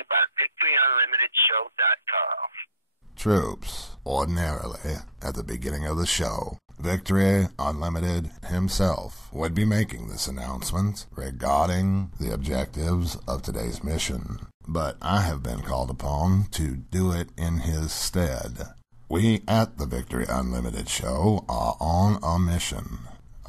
you by VictoryUnlimitedShow.com. Troops, ordinarily, at the beginning of the show, Victory Unlimited himself would be making this announcement regarding the objectives of today's mission. But I have been called upon to do it in his stead. We at the Victory Unlimited Show are on a mission.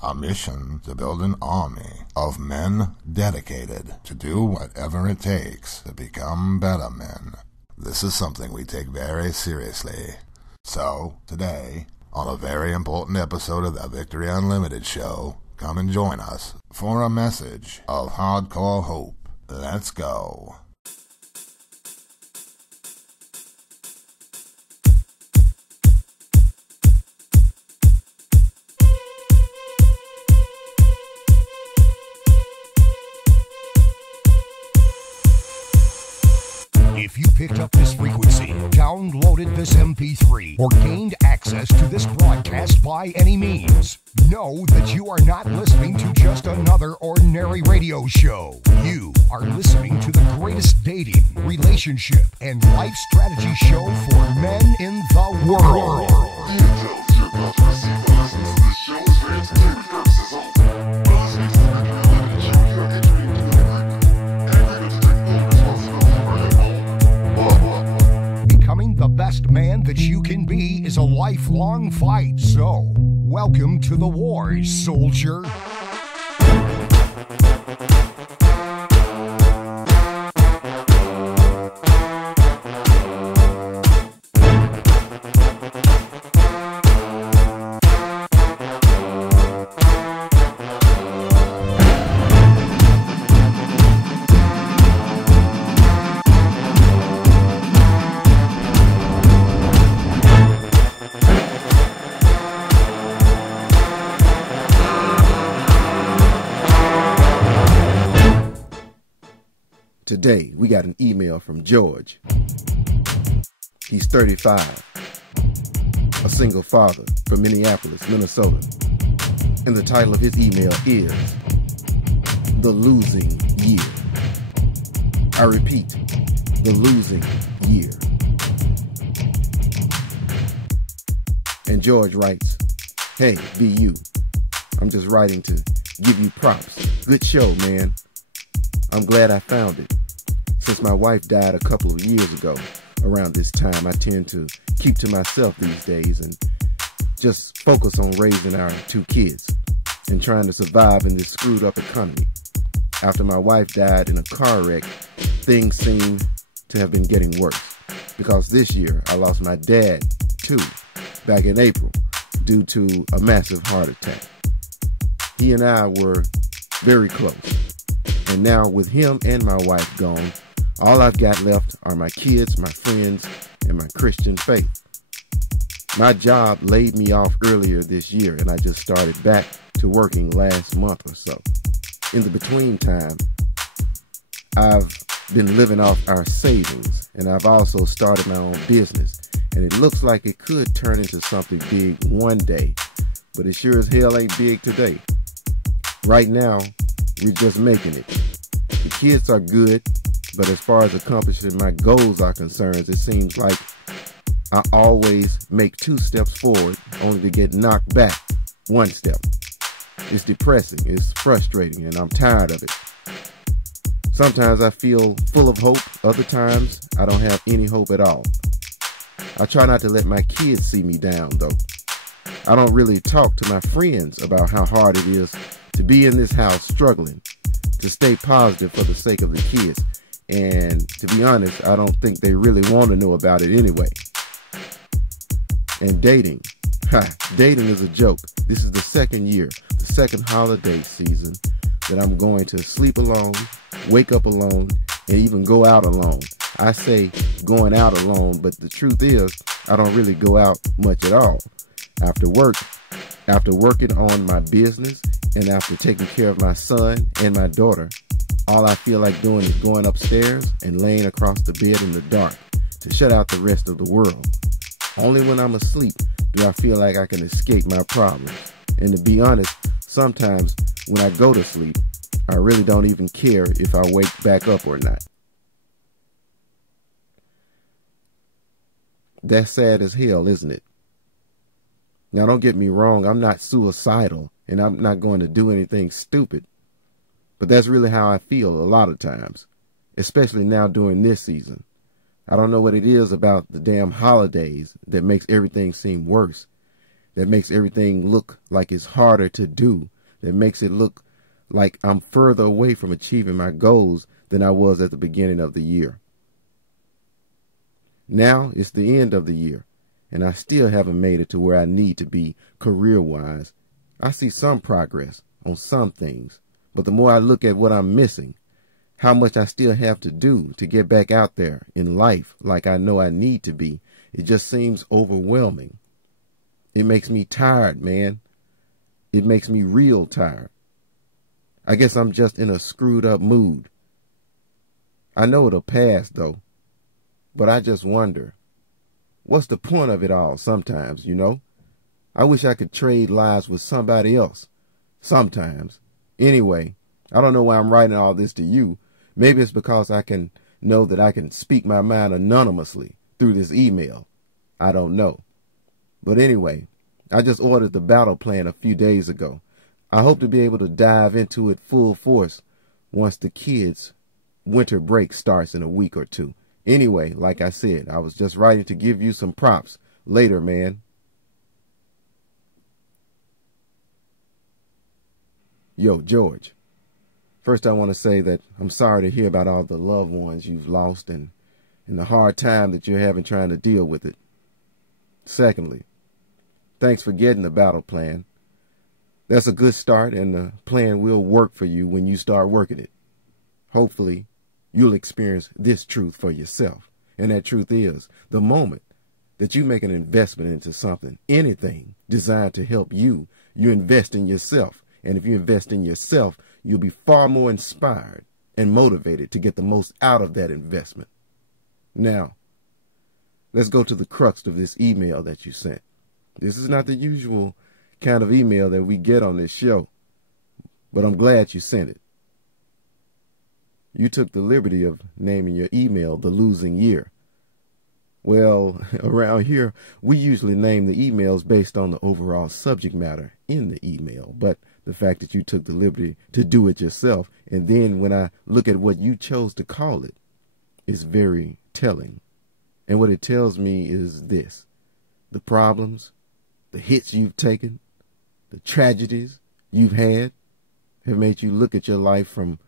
A mission to build an army of men dedicated to do whatever it takes to become better men. This is something we take very seriously. So, today, on a very important episode of the Victory Unlimited Show, come and join us for a message of hardcore hope. Let's go. If you picked up this frequency, downloaded this MP3, or gained access to this broadcast by any means, know that you are not listening to just another ordinary radio show. You are listening to the greatest dating, relationship, and life strategy show for men in the world. The best man that you can be is a lifelong fight, so welcome to the war, soldier. Today, we got an email from George. He's 35, a single father from Minneapolis, Minnesota. And the title of his email is The Losing Year. I repeat, The Losing Year. And George writes, "Hey, BU, I'm just writing to give you props. Good show, man. I'm glad I found it. Since my wife died a couple of years ago, around this time, I tend to keep to myself these days and just focus on raising our 2 kids and trying to survive in this screwed up economy. After my wife died in a car wreck, things seem to have been getting worse, because this year I lost my dad too, back in April, due to a massive heart attack. He and I were very close. And now with him and my wife gone, all I've got left are my kids, my friends, and my Christian faith. My job laid me off earlier this year, and I just started back to working last month or so. In the between time, I've been living off our savings, and I've also started my own business, and it looks like it could turn into something big one day, but it sure as hell ain't big today. Right now, we're just making it. The kids are good, but as far as accomplishing my goals are concerned, it seems like I always make 2 steps forward only to get knocked back 1 step. It's depressing, it's frustrating, and I'm tired of it. Sometimes I feel full of hope, other times I don't have any hope at all. I try not to let my kids see me down, though. I don't really talk to my friends about how hard it is to be in this house struggling, to stay positive for the sake of the kids. And to be honest, I don't think they really want to know about it anyway. And dating. Dating is a joke. This is the second year, the second holiday season, that I'm going to sleep alone, wake up alone, and even go out alone. I say going out alone, but the truth is, I don't really go out much at all. After working on my business, and after taking care of my son and my daughter, all I feel like doing is going upstairs and laying across the bed in the dark to shut out the rest of the world. Only when I'm asleep do I feel like I can escape my problems. And to be honest, sometimes when I go to sleep, I really don't even care if I wake back up or not. That's sad as hell, isn't it? Now, don't get me wrong. I'm not suicidal, and I'm not going to do anything stupid. But that's really how I feel a lot of times, especially now during this season. I don't know what it is about the damn holidays that makes everything seem worse, that makes everything look like it's harder to do, that makes it look like I'm further away from achieving my goals than I was at the beginning of the year. Now it's the end of the year, and I still haven't made it to where I need to be career-wise. I see some progress on some things, but the more I look at what I'm missing, how much I still have to do to get back out there in life like I know I need to be, it just seems overwhelming. It makes me tired, man. It makes me real tired. I guess I'm just in a screwed up mood. I know it'll pass, though. But I just wonder, what's the point of it all sometimes, you know? I wish I could trade lives with somebody else. Sometimes. Anyway, I don't know why I'm writing all this to you. Maybe it's because I can know that I can speak my mind anonymously through this email. I don't know. But anyway, I just ordered the battle plan a few days ago. I hope to be able to dive into it full force once the kids' winter break starts in a week or two. Anyway, like I said, I was just writing to give you some props. Later, man. Yo, George. First, I want to say that I'm sorry to hear about all the loved ones you've lost and the hard time that you're having trying to deal with it. Secondly, thanks for getting the battle plan. That's a good start, and the plan will work for you when you start working it. Hopefully, you'll experience this truth for yourself. And that truth is, the moment that you make an investment into something, anything designed to help you, you invest in yourself. And if you invest in yourself, you'll be far more inspired and motivated to get the most out of that investment. Now, let's go to the crux of this email that you sent. This is not the usual kind of email that we get on this show, but I'm glad you sent it. You took the liberty of naming your email The Losing Year. Well, around here, we usually name the emails based on the overall subject matter in the email, but the fact that you took the liberty to do it yourself, and then when I look at what you chose to call it, is very telling. And what it tells me is this: the problems, the hits you've taken, the tragedies you've had have made you look at your life from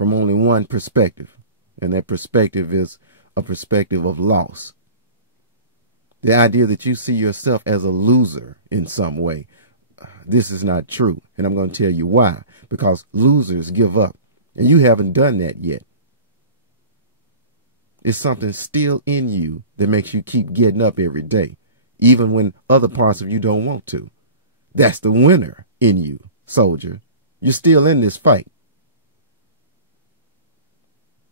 only one perspective, and that perspective is a perspective of loss. The idea that you see yourself as a loser in some way, this is not true, and I'm going to tell you why. Because losers give up, and you haven't done that yet. It's something still in you that makes you keep getting up every day, even when other parts of you don't want to. That's the winner in you, soldier. You're still in this fight.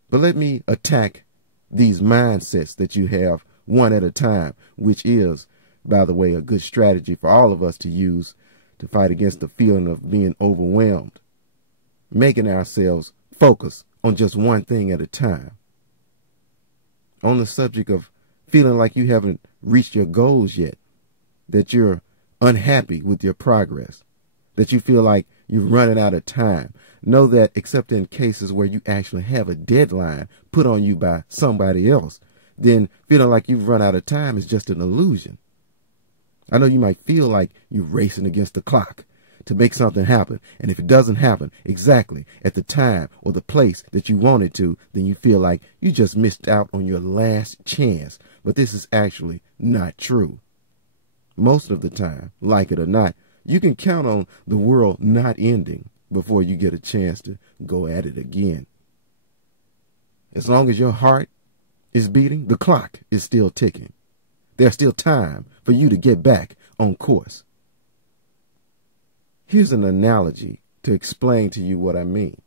But let me attack these mindsets that you have one at a time, which is, by the way, a good strategy for all of us to use to fight against the feeling of being overwhelmed. Making ourselves focus on just one thing at a time. On the subject of feeling like you haven't reached your goals yet, that you're unhappy with your progress, that you feel like you're running out of time, know that except in cases where you actually have a deadline put on you by somebody else, then feeling like you've run out of time is just an illusion. I know you might feel like you're racing against the clock to make something happen, and if it doesn't happen exactly at the time or the place that you wanted to, then you feel like you just missed out on your last chance. But this is actually not true. Most of the time, like it or not, you can count on the world not ending before you get a chance to go at it again. As long as your heart is beating, the clock is still ticking. There's still time for you to get back on course. Here's an analogy to explain to you what I mean.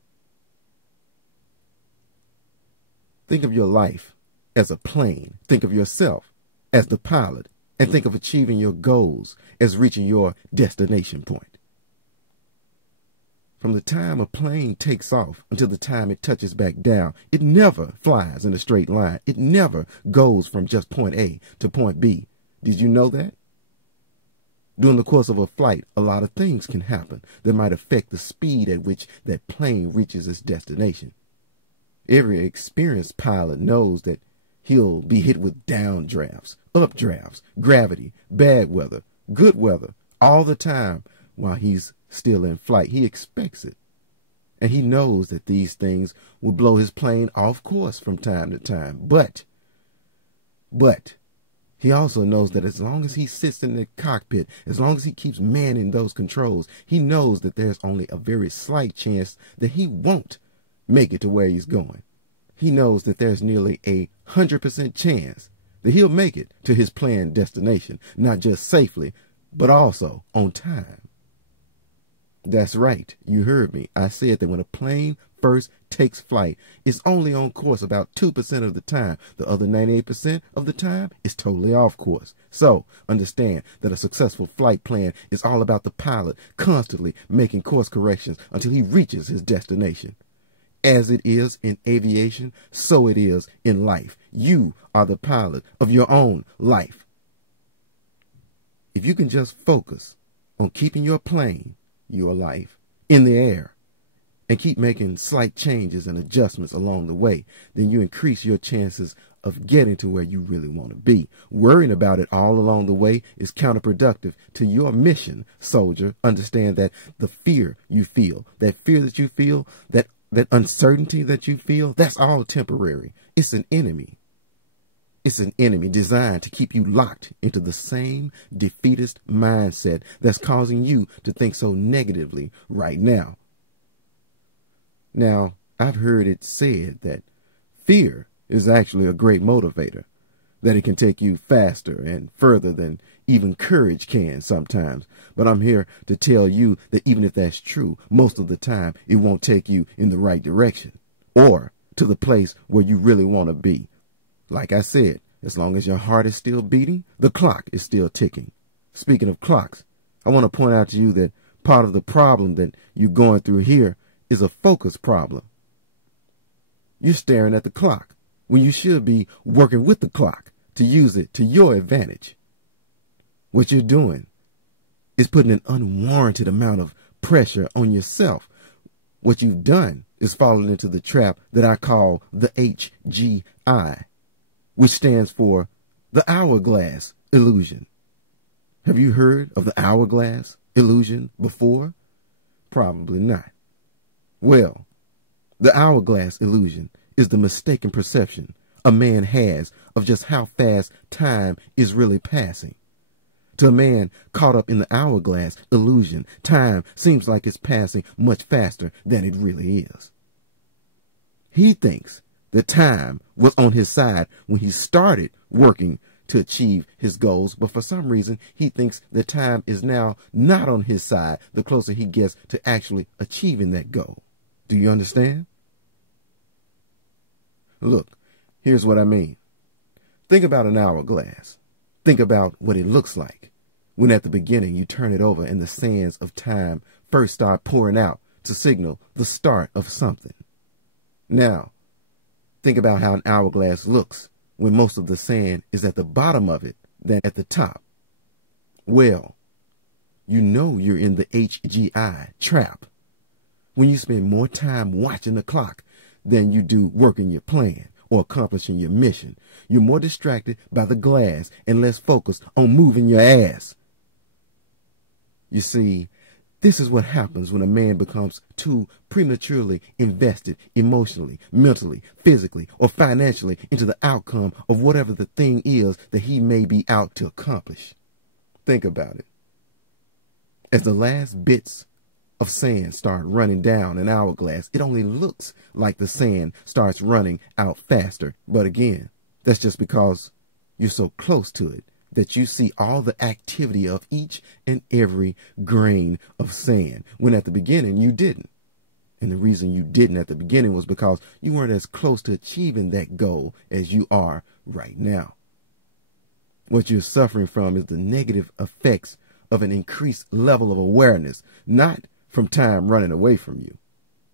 Think of your life as a plane. Think of yourself as the pilot. And think of achieving your goals as reaching your destination point. From the time a plane takes off until the time it touches back down, it never flies in a straight line. It never goes from just point A to point B. Did you know that? During the course of a flight, a lot of things can happen that might affect the speed at which that plane reaches its destination. Every experienced pilot knows that he'll be hit with downdrafts, updrafts, gravity, bad weather, good weather, all the time while he's still in flight. He expects it. And he knows that these things will blow his plane off course from time to time. But he also knows that as long as he sits in the cockpit, as long as he keeps manning those controls, he knows that there's only a very slight chance that he won't make it to where he's going. He knows that there's nearly 100% chance that he'll make it to his planned destination, not just safely, but also on time. That's right, you heard me. I said that when a plane first takes flight, it's only on course about 2% of the time. The other 98% of the time is totally off course. So understand that a successful flight plan is all about the pilot constantly making course corrections until he reaches his destination. As it is in aviation, so it is in life. You are the pilot of your own life. If you can just focus on keeping your plane, your life, in the air, and keep making slight changes and adjustments along the way, then you increase your chances of getting to where you really want to be. Worrying about it all along the way is counterproductive to your mission, soldier. Understand that the fear you feel, that uncertainty that you feel, that's all temporary. It's an enemy. It's an enemy designed to keep you locked into the same defeatist mindset that's causing you to think so negatively right now. Now, I've heard it said that fear is actually a great motivator, that it can take you faster and further than even courage can sometimes. But I'm here to tell you that even if that's true, most of the time it won't take you in the right direction or to the place where you really want to be. Like I said, as long as your heart is still beating, the clock is still ticking. Speaking of clocks, I want to point out to you that part of the problem that you're going through here is a focus problem. You're staring at the clock when you should be working with the clock to use it to your advantage. What you're doing is putting an unwarranted amount of pressure on yourself. What you've done is fallen into the trap that I call the HGI, which stands for the hourglass illusion. Have you heard of the hourglass illusion before? Probably not. Well, the hourglass illusion is the mistaken perception a man has of just how fast time is really passing. To a man caught up in the hourglass illusion, time seems like it's passing much faster than it really is. He thinks that time was on his side when he started working to achieve his goals, but for some reason he thinks that time is now not on his side the closer he gets to actually achieving that goal. Do you understand? Look, here's what I mean. Think about an hourglass. Think about what it looks like when at the beginning you turn it over and the sands of time first start pouring out to signal the start of something. Now, think about how an hourglass looks when most of the sand is at the bottom of it than at the top. Well, you know you're in the HGI trap when you spend more time watching the clock than you do working your plan or accomplishing your mission. You're more distracted by the glass and less focused on moving your ass. You see, this is what happens when a man becomes too prematurely invested emotionally, mentally, physically, or financially into the outcome of whatever the thing is that he may be out to accomplish. Think about it. As the last bits of sand start running down an hourglass, it only looks like the sand starts running out faster. But again, that's just because you're so close to it that you see all the activity of each and every grain of sand, when at the beginning you didn't. And the reason you didn't at the beginning was because you weren't as close to achieving that goal as you are right now. What you're suffering from is the negative effects of an increased level of awareness, not from time running away from you.